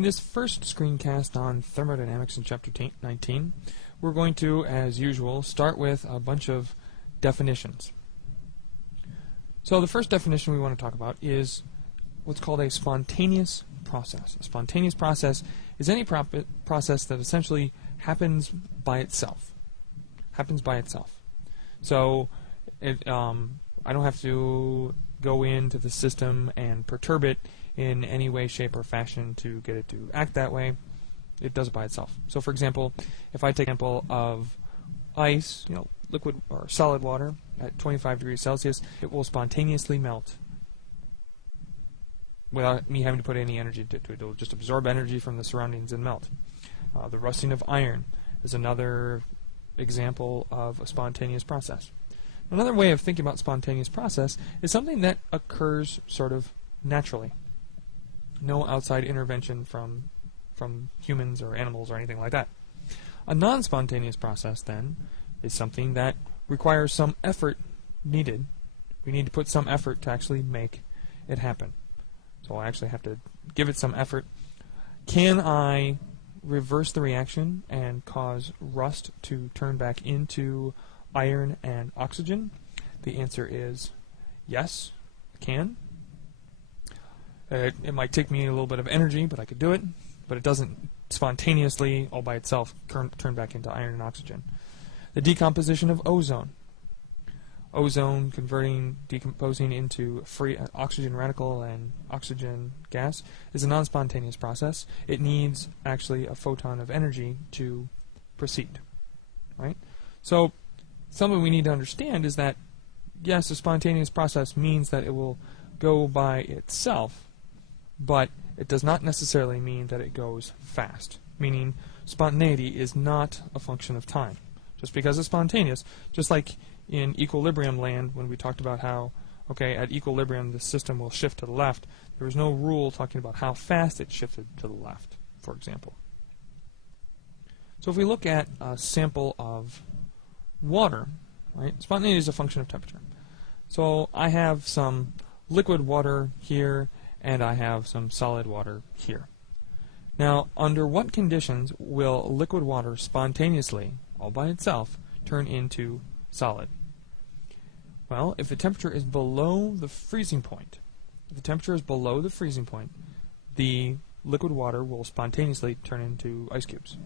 In this first screencast on Thermodynamics in Chapter 19, we're going to, as usual, start with a bunch of definitions. So the first definition we want to talk about is what's called a spontaneous process. A spontaneous process is any process that essentially happens by itself. So I don't have to go into the system and perturb it in any way, shape, or fashion to get it to act that way. It does it by itself. So for example, if I take an example of ice, liquid or solid water at 25 degrees Celsius, it will spontaneously melt without me having to put any energy into it. It will just absorb energy from the surroundings and melt. The rusting of iron is another example of a spontaneous process. Another way of thinking about spontaneous process is something that occurs sort of naturally. No outside intervention from humans or animals or anything like that. A non-spontaneous process, then, is something that requires some effort needed. We need to put some effort to actually make it happen. So I actually have to give it some effort. Can I reverse the reaction and cause rust to turn back into iron and oxygen? The answer is yes, I can. It might take me a little bit of energy, but I could do it. But it doesn't spontaneously, all by itself, turn back into iron and oxygen. The decomposition of ozone. Ozone decomposing into free oxygen radical and oxygen gas is a non-spontaneous process. It needs actually a photon of energy to proceed. Right? So something we need to understand is that, yes, a spontaneous process means that it will go by itself, but it does not necessarily mean that it goes fast, meaning spontaneity is not a function of time. Just because it's spontaneous, just like in equilibrium land when we talked about how, at equilibrium the system will shift to the left, there was no rule talking about how fast it shifted to the left, for example. So if we look at a sample of water, right, spontaneity is a function of temperature. So I have some liquid water here, and I have some solid water here. Now, under what conditions will liquid water spontaneously, all by itself, turn into solid? Well, if the temperature is below the freezing point, the liquid water will spontaneously turn into ice cubes.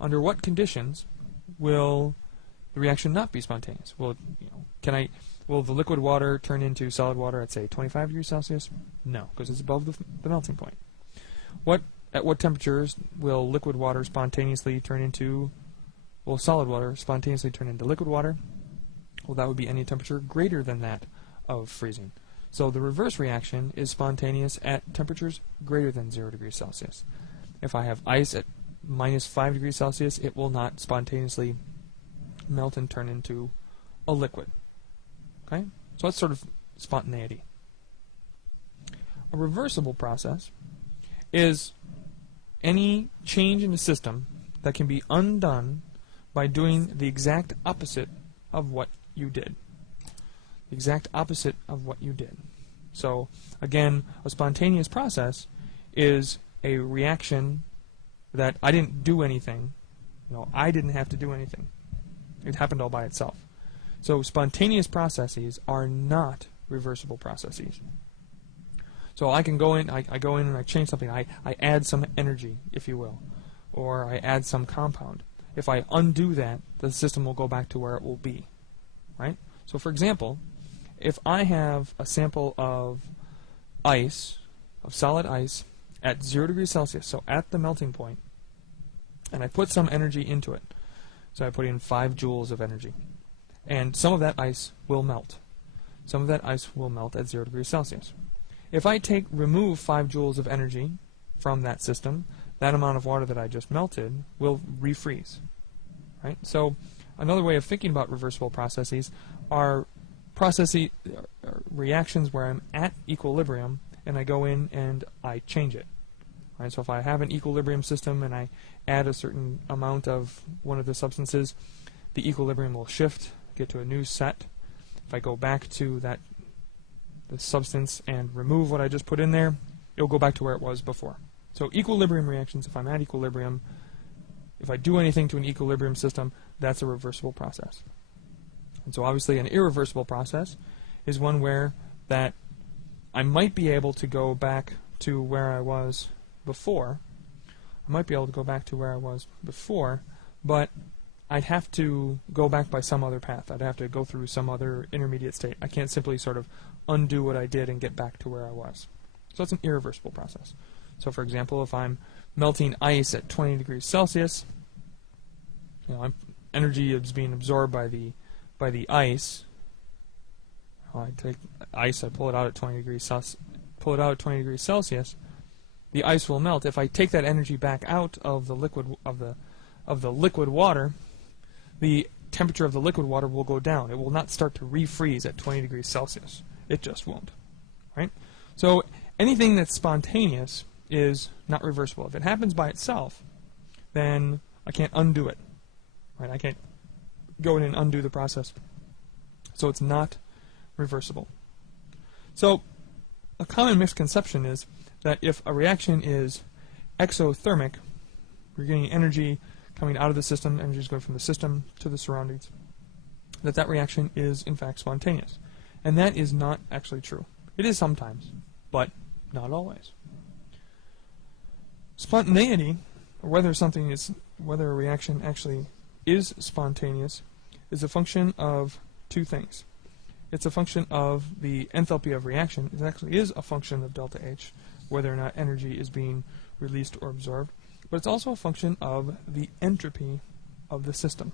Under what conditions will the reaction not be spontaneous? Will the liquid water turn into solid water at, say, 25 degrees Celsius? No, because it's above the melting point. At what temperatures will solid water spontaneously turn into liquid water? Well, that would be any temperature greater than that of freezing. So the reverse reaction is spontaneous at temperatures greater than 0 degrees Celsius. If I have ice at minus 5 degrees Celsius, it will not spontaneously melt and turn into a liquid. Okay? So that's sort of spontaneity. A reversible process is any change in a system that can be undone by doing the exact opposite of what you did. The exact opposite of what you did. So, again, a spontaneous process is a reaction that I didn't do anything. I didn't have to do anything. It happened all by itself. So spontaneous processes are not reversible processes. So I can go in, I go in and I change something. I add some energy, if you will, or I add some compound. If I undo that, the system will go back to where it will be. Right? So for example, if I have a sample of ice, of solid ice, at 0 degrees Celsius, so at the melting point, and I put some energy into it, so I put in 5 joules of energy, and some of that ice will melt. Some of that ice will melt at 0 degrees Celsius. If I remove 5 joules of energy from that system, that amount of water that I just melted will refreeze. Right? So another way of thinking about reversible processes are reactions where I'm at equilibrium and I go in and I change it. Right? So if I have an equilibrium system and I add a certain amount of one of the substances, the equilibrium will shift, get to a new set. If I go back to the substance and remove what I just put in there, it will go back to where it was before. So equilibrium reactions, if I'm at equilibrium, if I do anything to an equilibrium system, that's a reversible process. And so obviously an irreversible process is one where that I might be able to go back to where I was before. But I'd have to go back by some other path. I'd have to go through some other intermediate state. I can't simply sort of undo what I did and get back to where I was. So it's an irreversible process. So for example, if I'm melting ice at 20 degrees Celsius, energy is being absorbed by the ice. I take ice, I pull it out at 20 degrees Celsius. The ice will melt. If I take that energy back out of the liquid water, the temperature of the liquid water will go down. It will not start to refreeze at 20 degrees Celsius. It just won't. Right? So anything that's spontaneous is not reversible. If it happens by itself, then I can't undo it. Right? I can't go in and undo the process. So it's not reversible. So a common misconception is that if a reaction is exothermic, we're getting energy coming out of the system, energy is going from the system to the surroundings, that reaction is in fact spontaneous. And that is not actually true. It is sometimes, but not always. Spontaneity, or whether a reaction actually is spontaneous, is a function of two things. It's a function of the enthalpy of reaction. It actually is a function of delta H, whether or not energy is being released or absorbed. But it's also a function of the entropy of the system.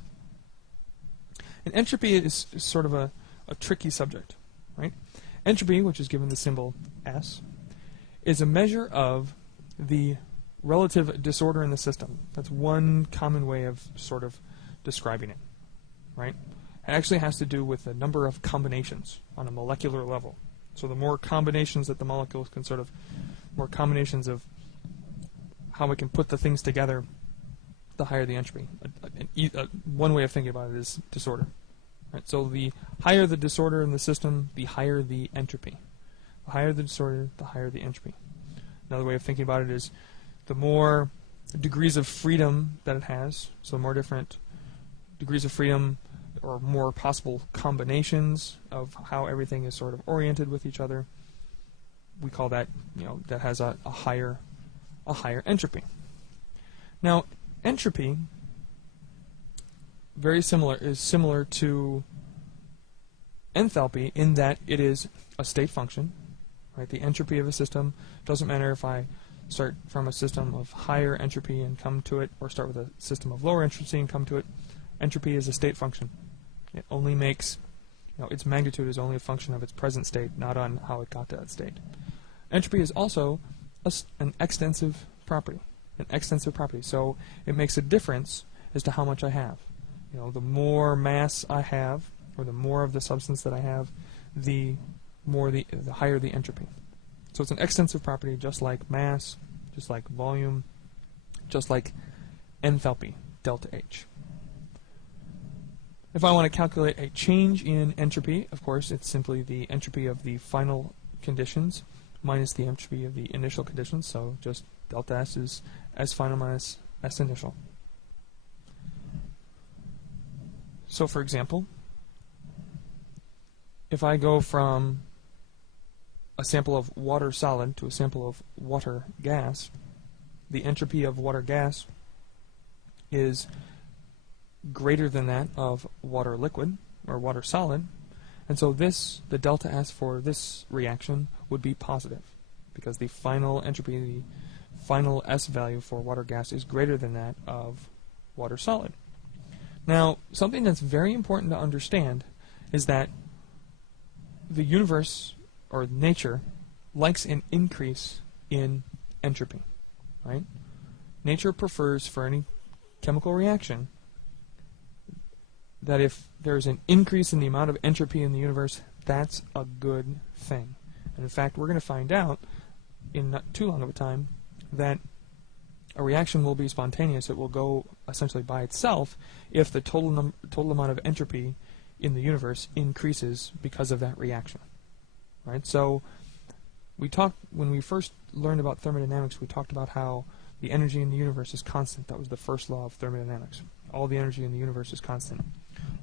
And entropy is sort of a tricky subject, right? Entropy, which is given the symbol S, is a measure of the relative disorder in the system. That's one common way of sort of describing it, right? It actually has to do with the number of combinations on a molecular level. So the more combinations that the molecules can more combinations of how we can put the things together, the higher the entropy. One way of thinking about it is disorder. Right? So the higher the disorder in the system, the higher the entropy. The higher the disorder, the higher the entropy. Another way of thinking about it is the more degrees of freedom that it has, so the more different degrees of freedom or more possible combinations of how everything is sort of oriented with each other, we call that, that has a higher entropy. Now, entropy is similar to enthalpy in that it is a state function. Right? The entropy of a system doesn't matter if I start from a system of higher entropy and come to it, or start with a system of lower entropy and come to it. Entropy is a state function. It only makes, its magnitude is only a function of its present state, not on how it got to that state. Entropy is also an extensive property. So it makes a difference as to how much I have. The more mass I have, or the more of the substance that I have, the higher the entropy. So it's an extensive property, just like mass, just like volume, just like enthalpy, delta H. If I want to calculate a change in entropy, of course, it's simply the entropy of the final conditions minus the entropy of the initial conditions, so just delta S is S final minus S initial. So for example, if I go from a sample of water solid to a sample of water gas, the entropy of water gas is greater than that of water liquid, or water solid, and so the delta S for this reaction would be positive, because the final entropy, the final S value for water gas is greater than that of water solid. Now, something that's very important to understand is that the universe, or nature, likes an increase in entropy, right? Nature prefers, for any chemical reaction, that if there's an increase in the amount of entropy in the universe, that's a good thing. And in fact, we're going to find out in not too long of a time that a reaction will be spontaneous. It will go essentially by itself if the total amount of entropy in the universe increases because of that reaction. Right? So when we first learned about thermodynamics, we talked about how the energy in the universe is constant. That was the first law of thermodynamics. All the energy in the universe is constant.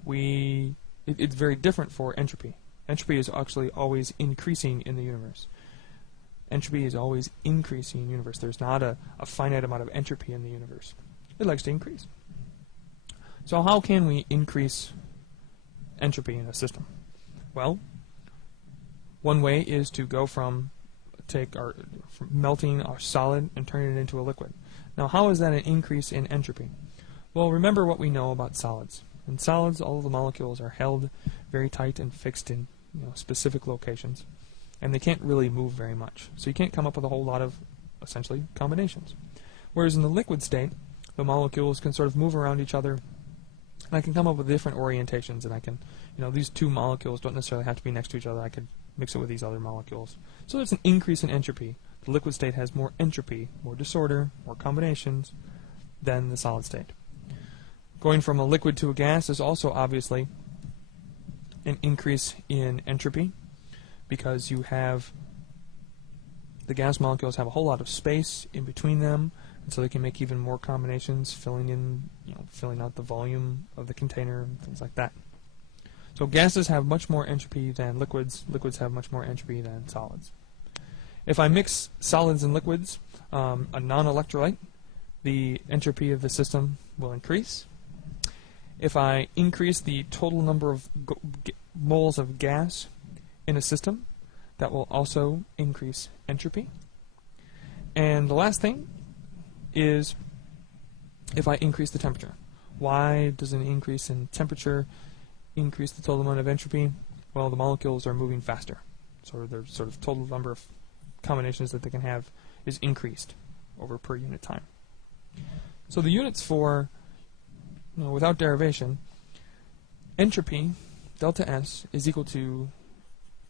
It's very different for entropy. Entropy is actually always increasing in the universe. Entropy is always increasing in the universe. There's not a finite amount of entropy in the universe. It likes to increase. So how can we increase entropy in a system? Well, one way is to go from melting our solid and turning it into a liquid. Now, how is that an increase in entropy? Well, remember what we know about solids. In solids, all of the molecules are held very tight and fixed in specific locations, and they can't really move very much. So you can't come up with a whole lot of, essentially, combinations. Whereas in the liquid state, the molecules can sort of move around each other, and I can come up with different orientations, and I can, these two molecules don't necessarily have to be next to each other. I could mix it with these other molecules. So there's an increase in entropy. The liquid state has more entropy, more disorder, more combinations than the solid state. Going from a liquid to a gas is also obviously an increase in entropy, because you have the gas molecules have a whole lot of space in between them, and so they can make even more combinations, filling out the volume of the container and things like that. So gases have much more entropy than liquids. Liquids have much more entropy than solids. If I mix solids and liquids, a non-electrolyte, the entropy of the system will increase. If I increase the total number of moles of gas in a system, that will also increase entropy. And the last thing is if I increase the temperature. Why does an increase in temperature increase the total amount of entropy? Well, the molecules are moving faster. So their sort of total number of combinations that they can have is increased over per unit time. So the units for, without derivation, entropy, delta S, is equal to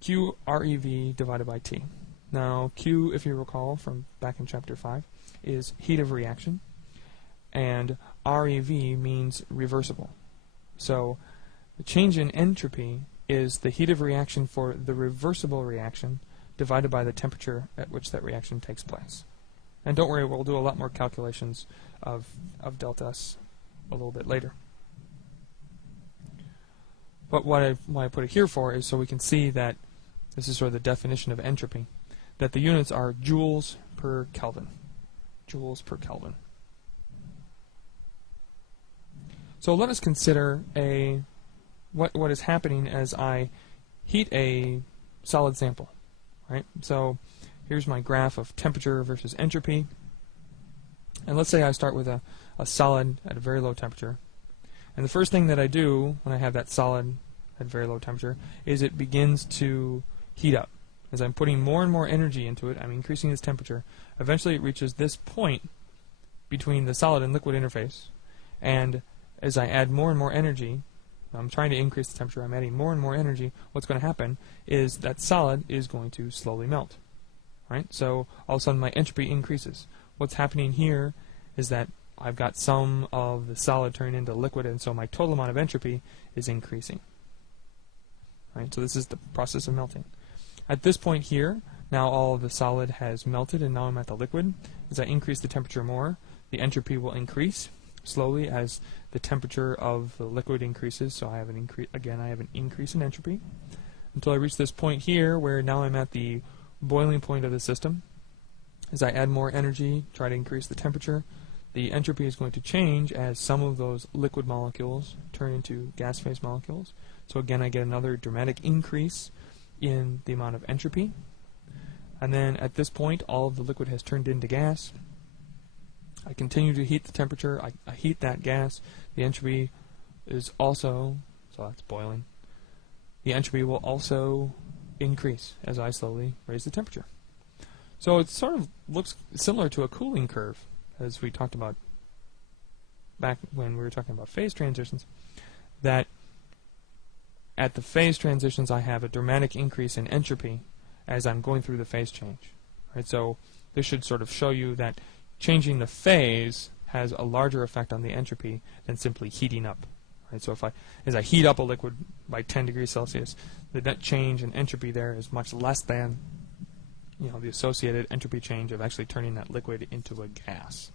Q ReV divided by T. Now, Q, if you recall from back in Chapter 5, is heat of reaction, and ReV means reversible. So the change in entropy is the heat of reaction for the reversible reaction divided by the temperature at which that reaction takes place. And don't worry, we'll do a lot more calculations of delta S a little bit later. But why I put it here for is so we can see that this is sort of the definition of entropy, that the units are joules per Kelvin. Joules per Kelvin. So let us consider what is happening as I heat a solid sample. Right? So here's my graph of temperature versus entropy. And let's say I start with a solid at a very low temperature. And the first thing that I do when I have that solid at very low temperature is it begins to heat up. As I'm putting more and more energy into it, I'm increasing its temperature. Eventually it reaches this point between the solid and liquid interface. And as I add more and more energy, I'm trying to increase the temperature, I'm adding more and more energy, what's going to happen is that solid is going to slowly melt. Right? So all of a sudden my entropy increases. What's happening here is that I've got some of the solid turning into liquid, and so my total amount of entropy is increasing. Right? So this is the process of melting. At this point here, now all of the solid has melted, and now I'm at the liquid. As I increase the temperature more, the entropy will increase slowly as the temperature of the liquid increases. So I have an increase again. I have an increase in entropy until I reach this point here, where now I'm at the boiling point of the system. As I add more energy, try to increase the temperature, the entropy is going to change as some of those liquid molecules turn into gas phase molecules. So again, I get another dramatic increase in the amount of entropy. And then at this point, all of the liquid has turned into gas. I continue to heat the temperature. I heat that gas. The entropy is also, so that's boiling. The entropy will also increase as I slowly raise the temperature. So it sort of looks similar to a cooling curve, as we talked about back when we were talking about phase transitions, that at the phase transitions I have a dramatic increase in entropy as I'm going through the phase change. Right? So this should sort of show you that changing the phase has a larger effect on the entropy than simply heating up. Right? So as I heat up a liquid by 10 degrees Celsius, the net change in entropy there is much less than the associated entropy change of actually turning that liquid into a gas.